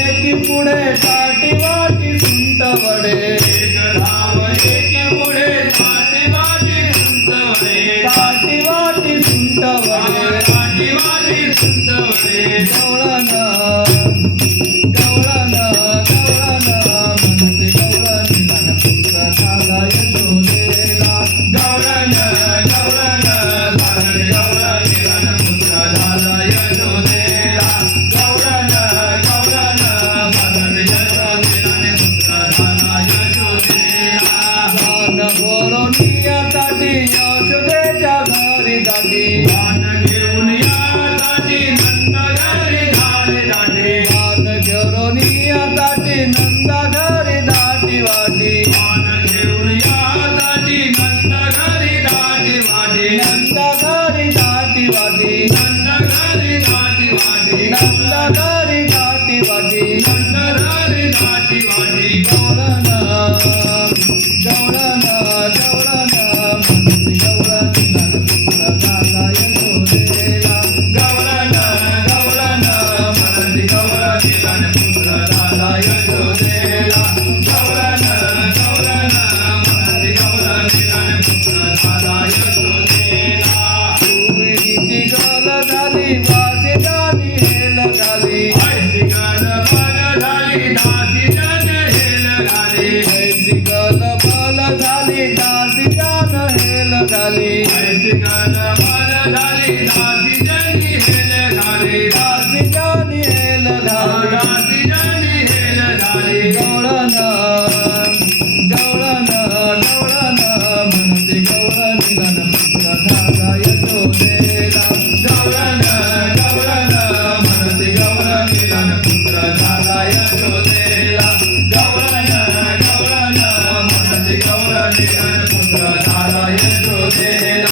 एकी पुढे पाठी वाटी सुंट वडे पाठी वाटी सुंट वडे गवळण गवळण गवळण म्हणते गवळणी लहान पुत्र झाला यशोदेला गवळण गवळण म्हणते गवळणी लहान पुत्र झाला यशोदेला गवळण गवळण म्हणते गवळणी लहान पुत्र झाला यशोदेला वान गोरोनियासाठी यशोदेच्या घरी दाटी वान घेऊन यासाठी नंद घरी झाले दाटी वान गोरोनियासाठी नंद घरी दाटी वाटी वान घेऊन यासाठी नंद घरी दाटी वाटी नंद घरी दाटी वाटी नंद घरी दाटी वाटी नंद घरी दाटी वाटी नंद घरी दाटी वाटी गवळण गवळण गवळण म्हणते गवळणी लहान पुत्र झाला यशोदेला गवळण गवळण म्हणते गवळणी लहान पुत्र झाला यशोदेला गवळण गवळण म्हणते गवळणी लहान पुत्र झाला यशोदेला सुईची गल झाली वासी जानी हेल घाली ऐसी गल बल झाली दासी जन हेल घाली ऐसी गल बल झाली दासी जन हेल घाली ऐसी गल बल झाली दासी जन हेल घाली दासी